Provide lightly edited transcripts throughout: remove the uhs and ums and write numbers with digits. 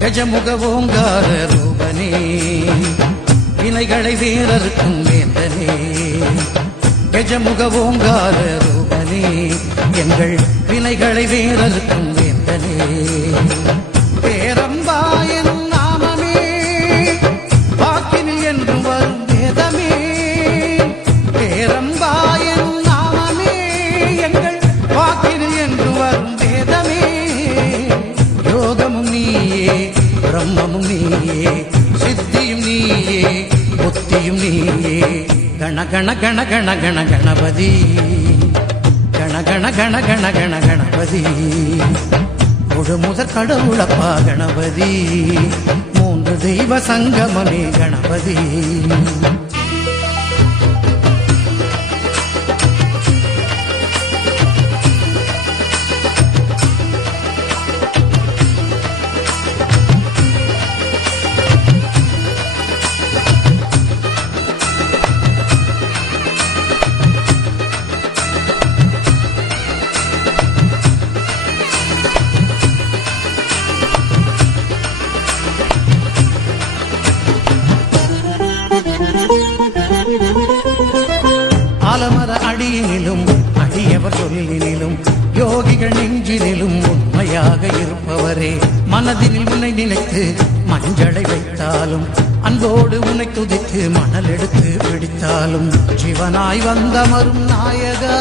கஜமுக ஓங்கார ரூபனே வினைகளை வேறறுக்கும் வேந்தனே. கஜமுக ஓங்கார ரூபனே எங்கள் வினைகளை வேறறுக்கும் வேந்தனே. பேரம்பாயன் நாமமே வாக்கினில் என்று வரும் வேதமே. பேரம்பாயன் நாமமே எங்கள் வாக்கினில் என்று வரும் வேதமே. யோகமும் நீயே பிரம்மமும் நீயே சித்தியும் நீயே புத்தியும் நீயே. கண கண கண கண கண கணபதி கண கண கண கண கண கணபதி. முழு முதற் கடவுளப்பா கணபதி. மூன்று தெய்வ சங்கமமே கணபதி. ஆலமர அடியினிலும் அடியவர் சொல்லினிலும் யோகிகள் நெஞ்சினிலும் உண்மையாக இருப்பவரே. மனதினில் உன்னை நினைத்து மஞ்சளை வைத்தாலும் அன்போடு உன்னை துதித்து மணல் எடுத்து பிடித்தாலும் ஜீவனாய் வந்தமரும் நாயகா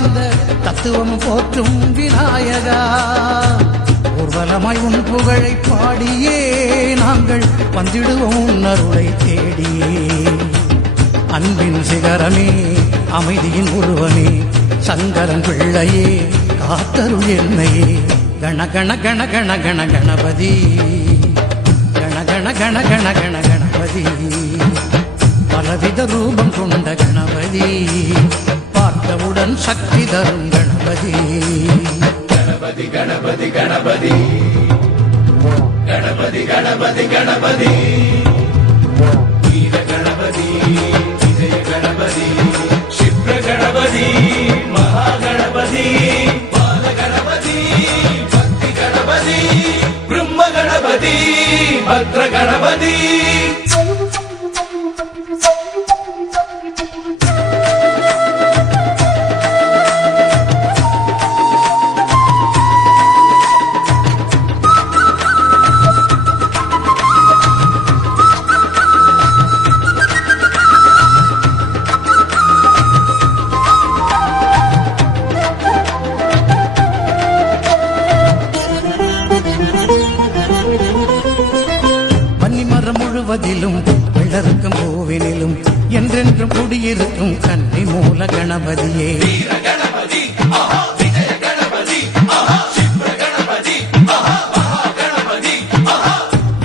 என்ற தத்துவம் போற்றும் விநாயகா. ஊர்வலமாய் உன் புகழை பாடியே நாங்கள் வந்திடுவோம் உன் அருளை தேடியே. அன்பின் சிகரமே அமைதியின் உருவமே சங்கரன் பிள்ளையே காத்தருள் என்னையே. கண கண கண கண கண கணபதி கண கண கண கண கண கணபதி. பலவித ரூபம் கொண்ட கணபதி பார்த்தவுடன் சக்தி தரும் கணபதி. கணபதி கணபதி கணபதி கணபதி கணபதி கணபதி. வீர கணபதி விஜய கணபதி சிப்ர கணபதி மகாகணபதி பால கணபதி பக்தி கணபதி பிரம்ம கணபதி பத்ர கணபதி. முழுவதிலும் விளர்க்கும் பூவினிலும் என்றென்றும் குடியிருக்கும் கன்னி மூல கணபதியே.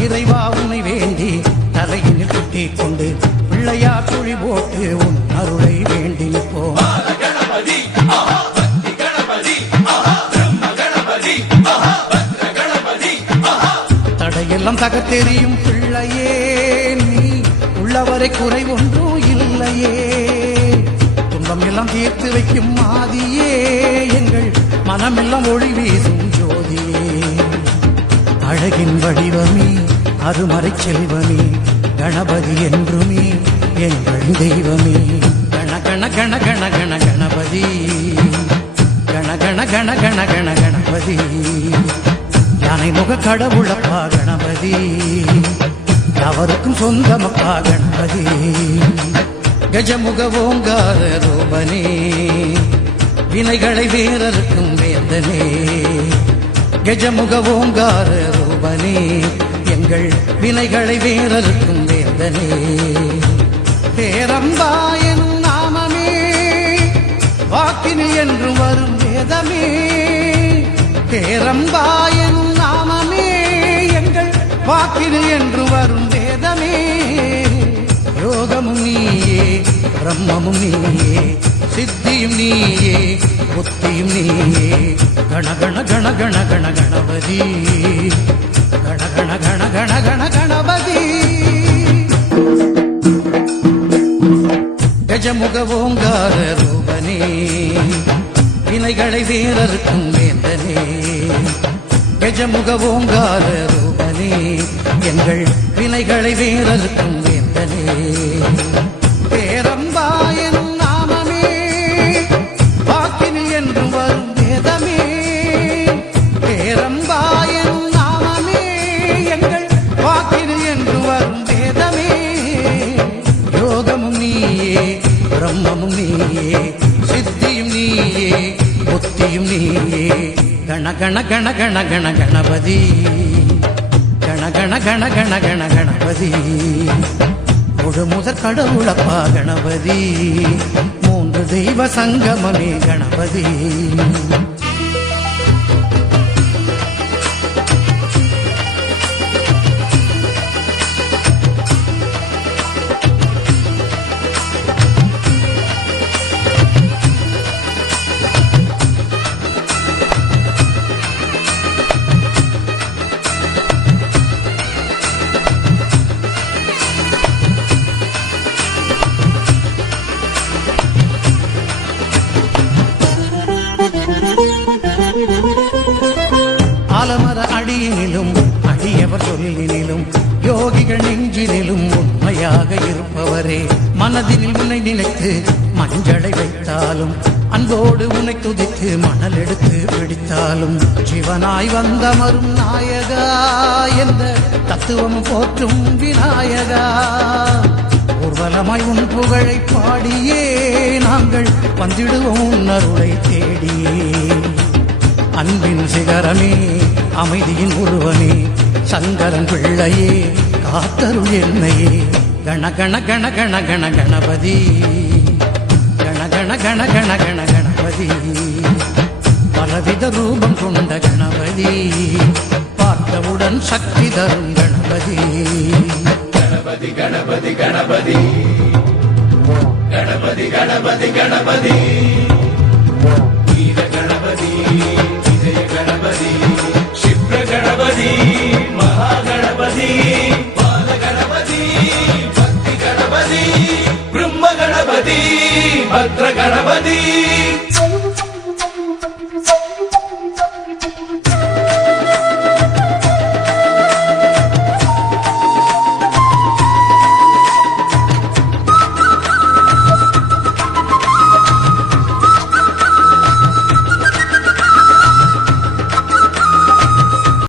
இறைவா உன்னை வேண்டி தலையினில் குட்டிக் கொண்டு பிள்ளையார் துளி போட்டு உன் அருளை வேண்டி நிற்போம். தடையெல்லாம் தகத்தெறியும் பிள்ளையே நீ உள்ளவரை குறை ஒன்றும் இல்லையே. துன்பம் எல்லாம் தீர்த்து வைக்கும் மாதியே எங்கள் மனமெல்லாம் ஒளி வீசும் ஜோதியே. அழகின் வடிவமே அருமறை செல்வமே கணபதி என்றுமே எங்கள் தெய்வமே. கண கண கண கண கண கணபதி கண கண கண கண கண கணபதி. யானை முக கடவுளப்பா கணபதி அவருக்கும் சொந்தமப்பா கணபதி. கஜமுக ஓங்கார ரூபனே வினைகளை வேறறுக்கும் வேந்தனே. கஜமுக ஓங்கார ரூபனே எங்கள் வினைகளை வேறறுக்கும் வேந்தனே. பேரம்பாயன் நாமமே வாக்கினில் என்று வரும் வேதமே. பேரம்பாயன் நாமமே எங்கள் வாக்கினில் என்று வரும் வேதமே. யோகமும் நீயே பிரம்மமும் நீயே சித்தியும் நீயே புத்தியும் நீயே. கண கண கண கண கண கணபதி கண கண கண கண கண கணபதி. கஜமுக ஓங்கார ரூபனே வினைகளை வேறறுக்கும் வேந்தனே. கஜமுக ஓங்கார ரூபனே எங்கள் வினைகளை வேறறுக்கும் வேந்தனே பேரம்பாயன் நாமமே வாக்கினில் என்றும் வரும் வேதமே பேரம்பாயன் நாமமே எங்கள் வாக்கினில் என்றும் வரும் வேதமே யோகமும் நீயே பிரம்மமும் நீயே சித்தியும் நீயே புத்தியும் நீயே கண கண கண கண கண கணபதி கண கண கண கண கண கணபதி முழு முதற் கடவுளப்பா கணபதி மூன்று தெய்வ சங்கமமே கணபதி ஆலமர அடியினிலும் அடியவர் சொல்லினிலும் யோகிகள் நெஞ்சினிலும் உண்மையாக இருப்பவரே மனதினில் உன்னை நினைத்து மஞ்சளை வைத்தாலும் அன்போடு உன்னை துதித்து மணல் எடுத்து பிடித்தாலும் சிவனாய் வந்தமரும் நாயகா என்ற தத்துவம் போற்றும் விநாயகா ஊர்வலமாய் உன் புகழை பாடியே நாங்கள் வந்திடுவோம் உன் அருளை தேடியே அன்பின் சிகரமே அமைதியின் உருவமே சங்கரன் பிள்ளையே காத்தருள் என்னையே கண கண கண கண கண கணபதி கண கண கண கண கண கணபதி பலவித ரூபம் கொண்ட கணபதி பார்த்தவுடன் சக்தி தரும் கணபதி கணபதி கணபதி கணபதி கணபதி கணபதி கணபதி வீர கணபதி விஜய கணபதி क्षिप्र गणपति महागणपति बाल गणपति भक्ति गणपति ब्रह्म गणपति भद्र गणपति